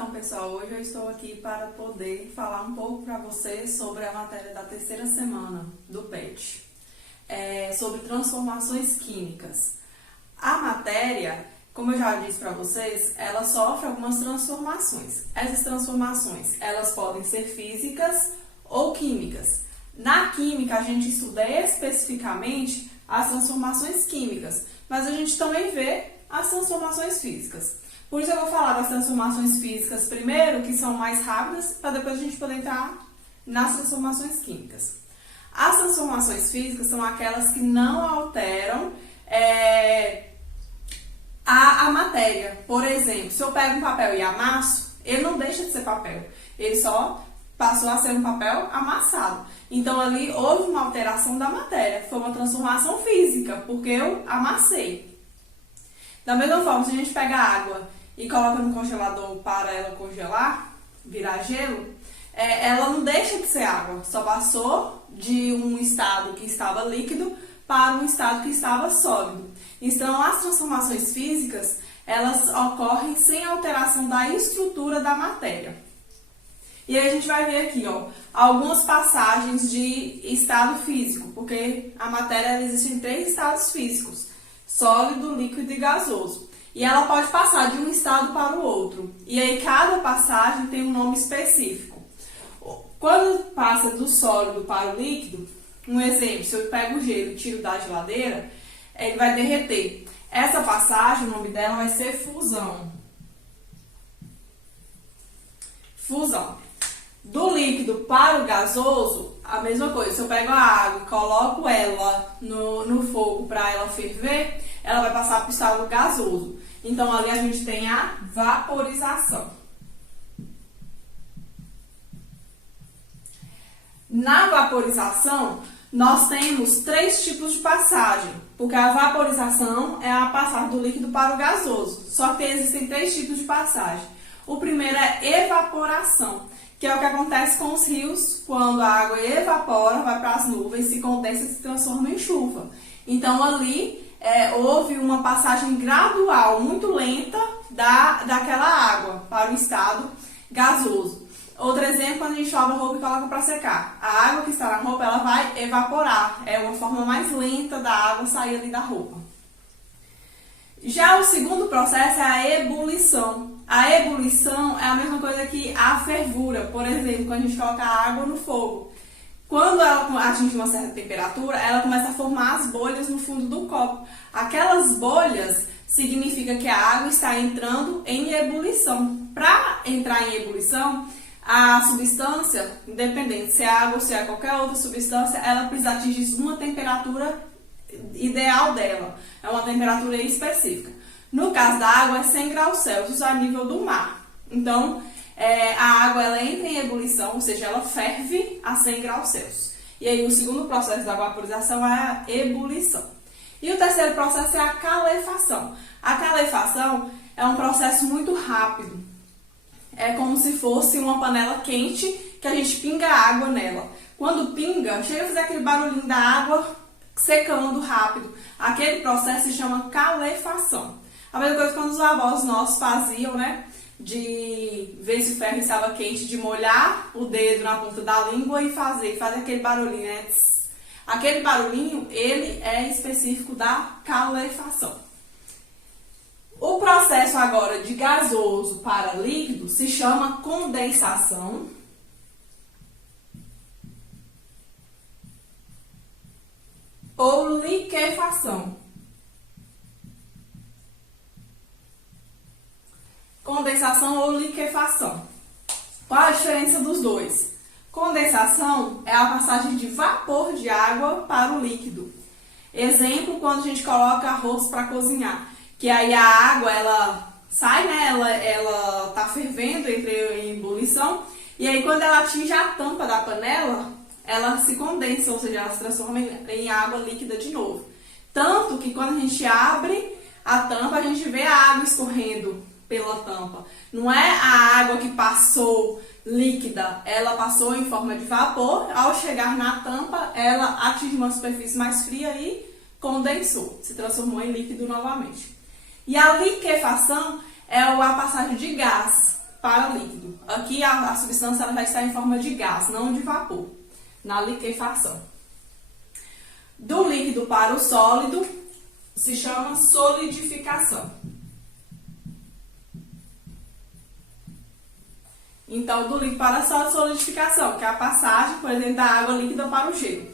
Então, pessoal, hoje eu estou aqui para poder falar um pouco para vocês sobre a matéria da terceira semana do PET, sobre transformações químicas. A matéria, como eu já disse para vocês, ela sofre algumas transformações. Essas transformações, elas podem ser físicas ou químicas. Na química, a gente estuda especificamente as transformações químicas, mas a gente também vê as transformações físicas. Por isso eu vou falar das transformações físicas primeiro, que são mais rápidas, para depois a gente poder entrar nas transformações químicas. As transformações físicas são aquelas que não alteram a matéria. Por exemplo, se eu pego um papel e amasso, ele não deixa de ser papel, ele só passou a ser um papel amassado. Então ali houve uma alteração da matéria, foi uma transformação física, porque eu amassei. Da mesma forma, se a gente pega água e coloca no congelador para ela congelar, virar gelo, ela não deixa de ser água, só passou de um estado que estava líquido para um estado que estava sólido. Então, as transformações físicas, elas ocorrem sem alteração da estrutura da matéria. E aí a gente vai ver aqui, algumas passagens de estado físico, porque a matéria existe em 3 estados físicos: sólido, líquido e gasoso. E ela pode passar de um estado para o outro. E aí cada passagem tem um nome específico. Quando passa do sólido para o líquido, um exemplo, se eu pego o gelo e tiro da geladeira, ele vai derreter. Essa passagem, o nome dela vai ser fusão. Fusão. Do líquido para o gasoso, a mesma coisa. Se eu pego a água e coloco ela no fogo para ela ferver, ela vai passar para o estado gasoso. Então, ali a gente tem a vaporização. Na vaporização, nós temos 3 tipos de passagem, porque a vaporização é a passagem do líquido para o gasoso. Só que existem 3 tipos de passagem. O primeiro é evaporação, que é o que acontece com os rios, quando a água evapora, vai para as nuvens, se condensa e se transforma em chuva. Então, ali houve uma passagem gradual, muito lenta, daquela água para o estado gasoso. Outro exemplo, quando a gente lava a roupa e coloca para secar. A água que está na roupa, ela vai evaporar. É uma forma mais lenta da água sair ali da roupa. Já o segundo processo é a ebulição. A ebulição é a mesma coisa que a fervura. Por exemplo, quando a gente coloca a água no fogo. Quando ela atinge uma certa temperatura, ela começa a formar as bolhas no fundo do copo. Aquelas bolhas significa que a água está entrando em ebulição. Para entrar em ebulição, a substância, independente se é água ou se é qualquer outra substância, ela precisa atingir uma temperatura ideal dela. É uma temperatura específica. No caso da água, é 100 graus Celsius a nível do mar. Então, a água ela entra em ebulição, ou seja, ela ferve a 100 graus Celsius. E aí, o segundo processo da vaporização é a ebulição. E o terceiro processo é a calefação. A calefação é um processo muito rápido. É como se fosse uma panela quente que a gente pinga água nela. Quando pinga, chega a fazer aquele barulhinho da água secando rápido. Aquele processo se chama calefação. A mesma coisa quando os avós nossos faziam, de ver se o ferro estava quente, de molhar o dedo na ponta da língua e fazer aquele barulhinho, Aquele barulhinho, ele é específico da calefação. O processo agora de gasoso para líquido se chama condensação. Ou liquefação. Condensação ou liquefação. Qual a diferença dos dois? Condensação é a passagem de vapor de água para o líquido. Exemplo, quando a gente coloca arroz para cozinhar, que aí a água ela sai, ela está fervendo, entra em ebulição, e aí quando ela atinge a tampa da panela, ela se condensa, ou seja, ela se transforma em água líquida de novo. Tanto que quando a gente abre a tampa, a gente vê a água escorrendo pela tampa. Não é a água que passou líquida, ela passou em forma de vapor, ao chegar na tampa, ela atingiu uma superfície mais fria e condensou, se transformou em líquido novamente. E a liquefação é a passagem de gás. para líquido. Aqui a substância ela vai estar em forma de gás, não de vapor, na liquefação. Do líquido para o sólido se chama solidificação. Então, do líquido para a solidificação, que é a passagem, por exemplo, da água líquida para o gelo.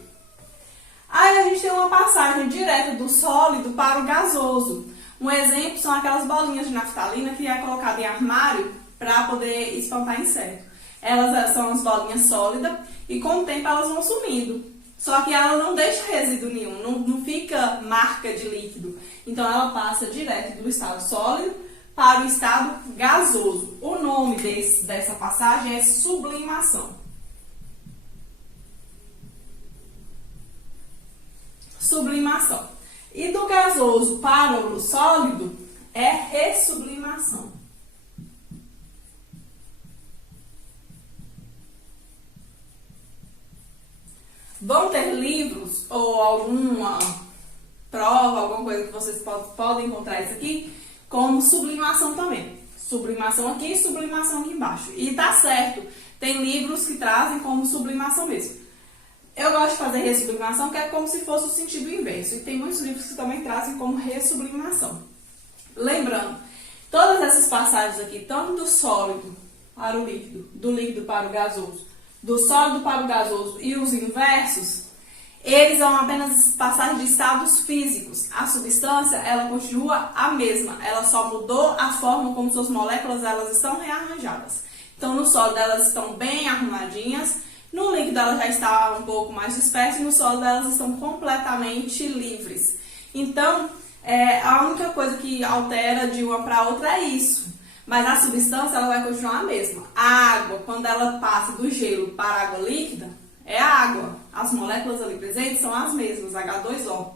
Aí a gente tem uma passagem direta do sólido para o gasoso. Um exemplo são aquelas bolinhas de naftalina que é colocada em armário para poder espantar inseto. Elas são as bolinhas sólidas e com o tempo elas vão sumindo. Só que ela não deixa resíduo nenhum, não fica marca de líquido. Então ela passa direto do estado sólido para o estado gasoso. O nome dessa passagem é sublimação. Sublimação. E do gasoso para o sólido é ressublimação. Vão ter livros ou alguma prova, alguma coisa que vocês podem encontrar isso aqui, como sublimação também. Sublimação aqui e sublimação aqui embaixo. E tá certo, tem livros que trazem como sublimação mesmo. Eu gosto de fazer ressublimação, que é como se fosse o sentido inverso. E tem muitos livros que também trazem como ressublimação. Lembrando, todas essas passagens aqui, tanto do sólido para o líquido, do líquido para o gasoso, do sólido para o gasoso e os inversos, eles são apenas passagens de estados físicos. A substância, ela continua a mesma. Ela só mudou a forma como suas moléculas elas estão rearranjadas. Então, no sólido elas estão bem arrumadinhas. No líquido ela já está um pouco mais dispersa e no sólido elas estão completamente livres. Então, a única coisa que altera de uma para outra é isso. Mas a substância ela vai continuar a mesma. A água, quando ela passa do gelo para a água líquida, é a água. As moléculas ali presentes são as mesmas, H2O.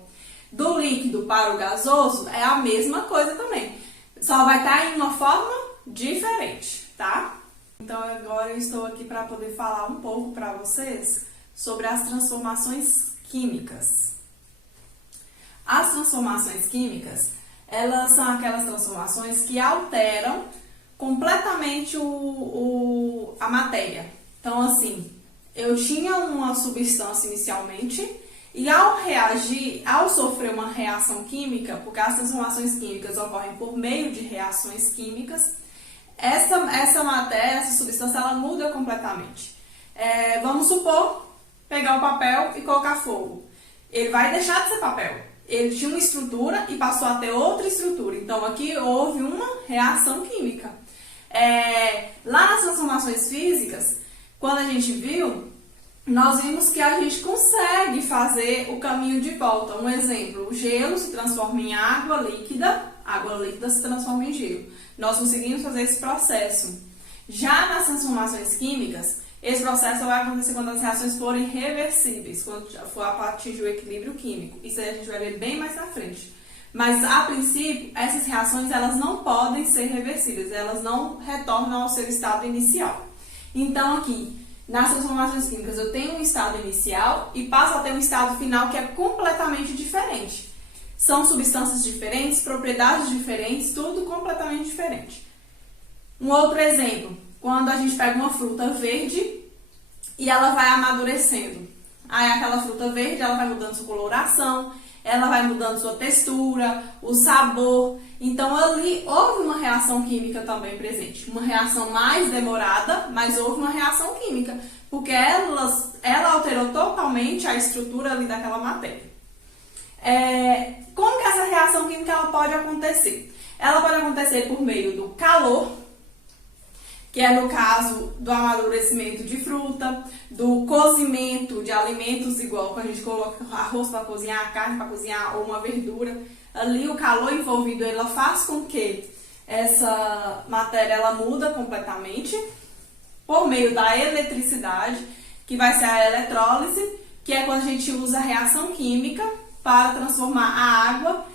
Do líquido para o gasoso é a mesma coisa também. Só vai estar em uma forma diferente, tá? Então agora eu estou aqui para poder falar um pouco para vocês sobre as transformações químicas. As transformações químicas, elas são aquelas transformações que alteram completamente a matéria. Então assim, eu tinha uma substância inicialmente e ao reagir, ao sofrer uma reação química, porque as transformações químicas ocorrem por meio de reações químicas, essa matéria, essa substância, ela muda completamente. Vamos supor, pegar o papel e colocar fogo. Ele vai deixar de ser papel. Ele tinha uma estrutura e passou a ter outra estrutura. Então, aqui houve uma reação química. Lá nas transformações físicas, quando a gente viu, nós vimos que a gente consegue fazer o caminho de volta. Um exemplo, o gelo se transforma em água líquida se transforma em gelo. Nós conseguimos fazer esse processo. Já nas transformações químicas, esse processo vai acontecer quando as reações forem reversíveis, quando for atingir o equilíbrio químico. Isso aí a gente vai ver bem mais na frente. Mas, a princípio, essas reações elas não podem ser reversíveis, elas não retornam ao seu estado inicial. Então, aqui, nas transformações químicas, eu tenho um estado inicial e passo a ter um estado final que é completamente diferente. São substâncias diferentes, propriedades diferentes, tudo completamente diferente. Um outro exemplo, quando a gente pega uma fruta verde e ela vai amadurecendo. Aí aquela fruta verde, ela vai mudando sua coloração, ela vai mudando sua textura, o sabor. Então ali houve uma reação química também presente. Uma reação mais demorada, mas houve uma reação química, porque ela alterou totalmente a estrutura ali daquela matéria. Como que essa reação química ela pode acontecer? Ela pode acontecer por meio do calor, que é no caso do amadurecimento de fruta, do cozimento de alimentos, igual quando a gente coloca arroz para cozinhar, carne para cozinhar ou uma verdura. Ali o calor envolvido ela faz com que essa matéria ela muda completamente por meio da eletricidade, que vai ser a eletrólise, que é quando a gente usa a reação química para transformar a água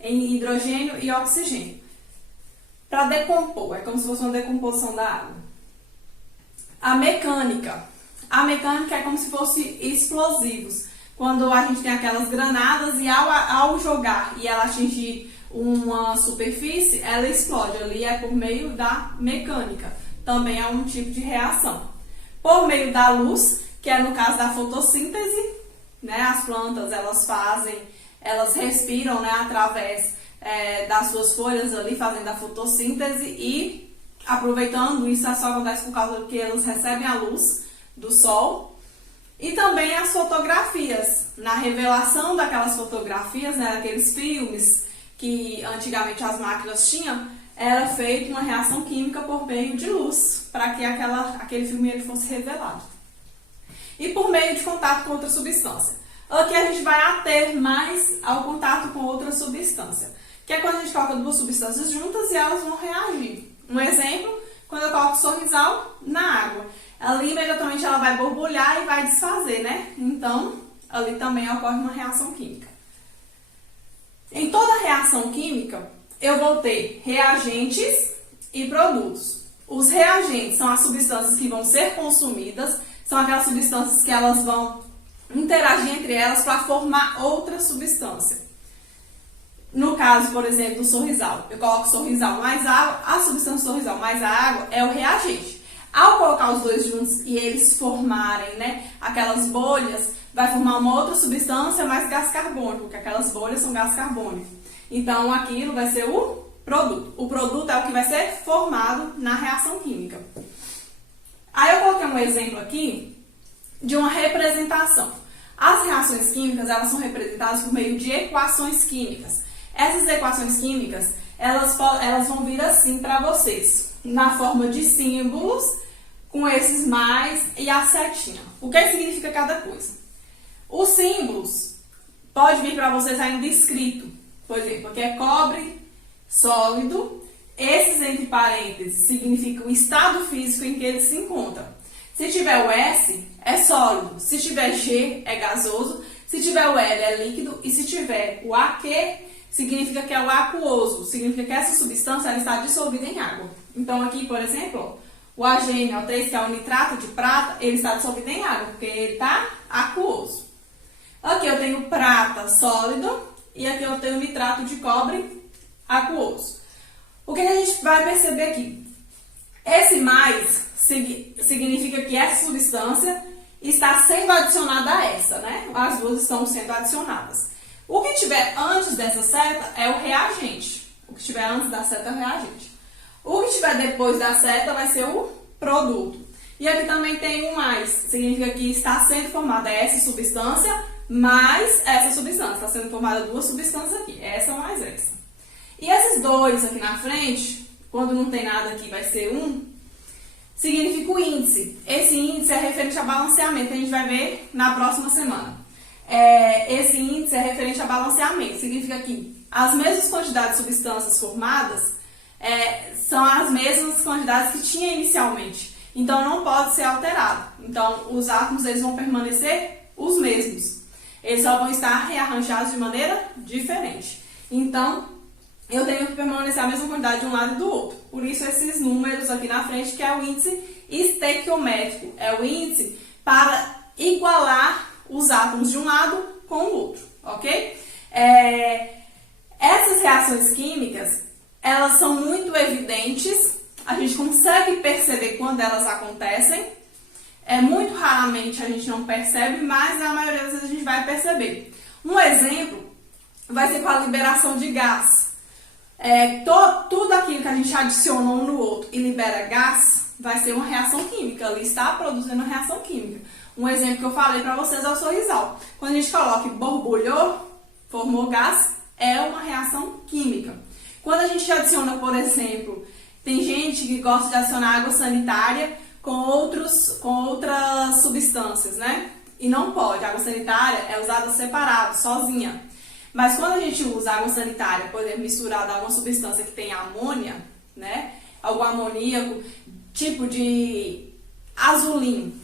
em hidrogênio e oxigênio. Para decompor, é como se fosse uma decomposição da água. A mecânica é como se fosse explosivos. Quando a gente tem aquelas granadas e ao jogar e ela atingir uma superfície, ela explode. Ali é por meio da mecânica. Também é um tipo de reação. Por meio da luz, que é no caso da fotossíntese, né? As plantas, elas respiram, né? Através das suas folhas ali, fazendo a fotossíntese e aproveitando isso, só acontece por causa que elas recebem a luz do sol. E também as fotografias, na revelação daquelas fotografias, né? Daqueles filmes que antigamente as máquinas tinham, era feita uma reação química por meio de luz, para que aquele filme ele fosse revelado. E por meio de contato com outra substância. Aqui a gente vai ater mais ao contato com outra substância, que é quando a gente coloca duas substâncias juntas e elas vão reagir. Um exemplo, quando eu coloco sorrisal na água. Ali imediatamente ela vai borbulhar e vai desfazer, né? Então, ali também ocorre uma reação química. Em toda reação química, eu vou ter reagentes e produtos. Os reagentes são as substâncias que vão ser consumidas, são aquelas substâncias que elas vão interagir entre elas para formar outra substância. No caso, por exemplo, do sorrisal, eu coloco sorrisal mais água, a substância sorrisal mais a água é o reagente. Ao colocar os dois juntos e eles formarem, né, aquelas bolhas, vai formar uma outra substância mais gás carbônico, porque aquelas bolhas são gás carbônico. Então, aquilo vai ser o produto. O produto é o que vai ser formado na reação química. Aí eu coloquei um exemplo aqui de uma representação. As reações químicas, elas são representadas por meio de equações químicas. Essas equações químicas, elas vão vir assim para vocês, na forma de símbolos, com esses mais e a setinha. O que significa cada coisa? Os símbolos pode vir para vocês ainda escrito. Por exemplo, aqui é cobre sólido. Esses entre parênteses significam o estado físico em que ele se encontra. Se tiver o S, é sólido. Se tiver G, é gasoso. Se tiver o L, é líquido. E se tiver o AQ, significa que é o aquoso. Significa que essa substância ela está dissolvida em água. Então, aqui, por exemplo, o AgNO3, que é o nitrato de prata, ele está dissolvido em água, porque ele está aquoso. Aqui eu tenho prata sólido e aqui eu tenho nitrato de cobre aquoso. O que a gente vai perceber aqui? Esse mais significa que essa substância está sendo adicionada a essa, né? As duas estão sendo adicionadas. O que tiver antes dessa seta é o reagente. O que tiver antes da seta é o reagente. O que tiver depois da seta vai ser o produto. E aqui também tem um mais. Significa que está sendo formada essa substância mais essa substância. Está sendo formada duas substâncias aqui. Essa mais essa. E esses dois aqui na frente, quando não tem nada aqui, vai ser um, significa o índice. Esse índice é referente a balanceamento, que a gente vai ver na próxima semana. Esse índice é referente a balanceamento. Significa que as mesmas quantidades de substâncias formadas são as mesmas quantidades que tinha inicialmente. Então, não pode ser alterado. Então, os átomos eles vão permanecer os mesmos. Eles só vão estar rearranjados de maneira diferente. Então, eu tenho que permanecer a mesma quantidade de um lado e do outro. Por isso, esses números aqui na frente, que é o índice estequiométrico. É o índice para igualar os átomos de um lado com o outro, ok? Essas reações químicas, elas são muito evidentes. A gente consegue perceber quando elas acontecem. Muito raramente a gente não percebe, mas na maioria das vezes a gente vai perceber. Um exemplo vai ser com a liberação de gás. Tudo aquilo que a gente adiciona um no outro e libera gás, vai ser uma reação química. Ali está produzindo uma reação química. Um exemplo que eu falei para vocês é o sorrisal. Quando a gente coloca borbulhou, formou gás, é uma reação química. Quando a gente adiciona, por exemplo, tem gente que gosta de adicionar água sanitária com outras substâncias, né? E não pode. A água sanitária é usada separada, sozinha. Mas quando a gente usa água sanitária, por exemplo, misturada a uma substância que tem amônia, né? Algum amoníaco, tipo de azulim,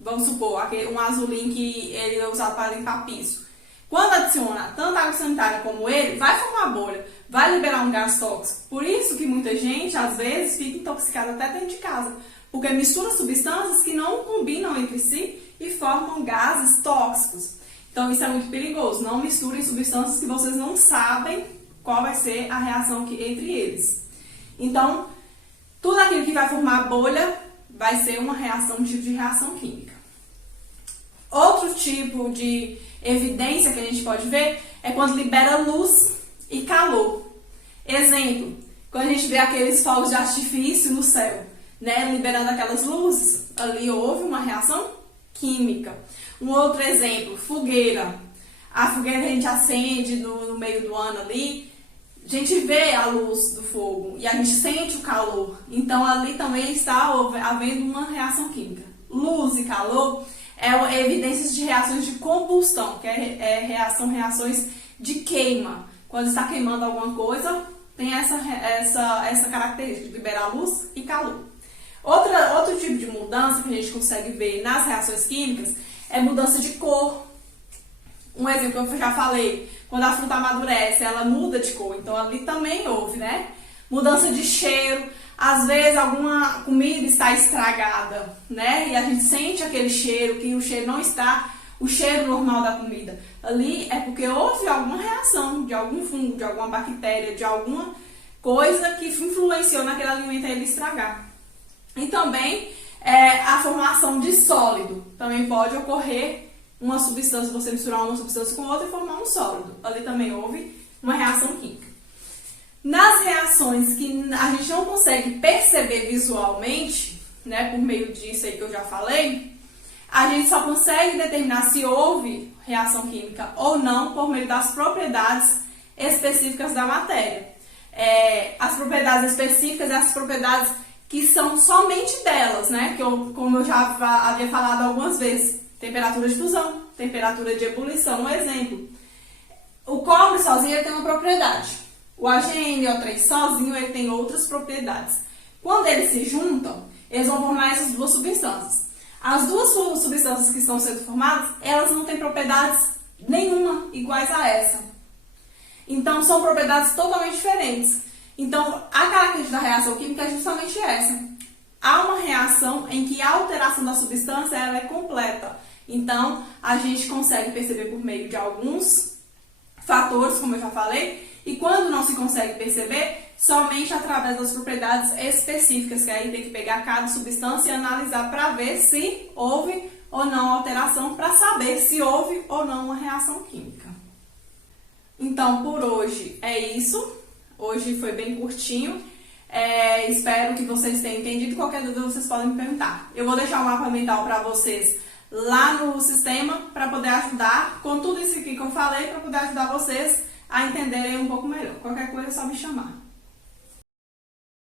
vamos supor, um azulim que ele é usado para limpar piso. Quando adiciona tanto água sanitária como ele, vai formar bolha, vai liberar um gás tóxico. Por isso que muita gente, às vezes, fica intoxicada até dentro de casa, porque mistura substâncias que não combinam entre si e formam gases tóxicos. Então, isso é muito perigoso. Não misturem substâncias que vocês não sabem qual vai ser a reação entre eles. Então, tudo aquilo que vai formar bolha vai ser uma reação, um tipo de reação química. Outro tipo de evidência que a gente pode ver é quando libera luz e calor. Exemplo, quando a gente vê aqueles fogos de artifício no céu, né, liberando aquelas luzes, ali houve uma reação química. Um outro exemplo, fogueira. A fogueira a gente acende no meio do ano ali, a gente vê a luz do fogo e a gente sente o calor. Então ali também está havendo uma reação química. Luz e calor é evidências de reações de combustão, que reações de queima. Quando está queimando alguma coisa, tem essa característica de liberar luz e calor. Outro tipo de mudança que a gente consegue ver nas reações químicas é mudança de cor. Um exemplo que eu já falei, quando a fruta amadurece, ela muda de cor. Então ali também houve, né? Mudança de cheiro. Às vezes alguma comida está estragada, né? E a gente sente aquele cheiro, que o cheiro não está o cheiro normal da comida. Ali é porque houve alguma reação de algum fungo, de alguma bactéria, de alguma coisa que influenciou naquele alimento a ele estragar. E também a formação de sólido. Também pode ocorrer uma substância, você misturar uma substância com outra e formar um sólido. Ali também houve uma reação química. Nas reações que a gente não consegue perceber visualmente, né, por meio disso aí que eu já falei, a gente só consegue determinar se houve reação química ou não por meio das propriedades específicas da matéria. As propriedades específicas, as propriedades que são somente delas, né, como eu já havia falado algumas vezes. Temperatura de fusão, temperatura de ebulição, um exemplo. O cobre sozinho ele tem uma propriedade. O AgNO3 sozinho ele tem outras propriedades. Quando eles se juntam, eles vão formar essas duas substâncias. As duas substâncias que estão sendo formadas, elas não têm propriedades nenhuma iguais a essa. Então, são propriedades totalmente diferentes. Então, a característica da reação química é justamente essa. Há uma reação em que a alteração da substância ela é completa. Então, a gente consegue perceber por meio de alguns fatores, como eu já falei, e quando não se consegue perceber, somente através das propriedades específicas, que aí tem que pegar cada substância e analisar para ver se houve ou não alteração, para saber se houve ou não uma reação química. Então, por hoje é isso. Hoje foi bem curtinho. Espero que vocês tenham entendido. Qualquer dúvida vocês podem me perguntar. Eu vou deixar o mapa mental para vocês lá no sistema para poder ajudar com tudo isso aqui que eu falei, para poder ajudar vocês a entenderem um pouco melhor. Qualquer coisa é só me chamar.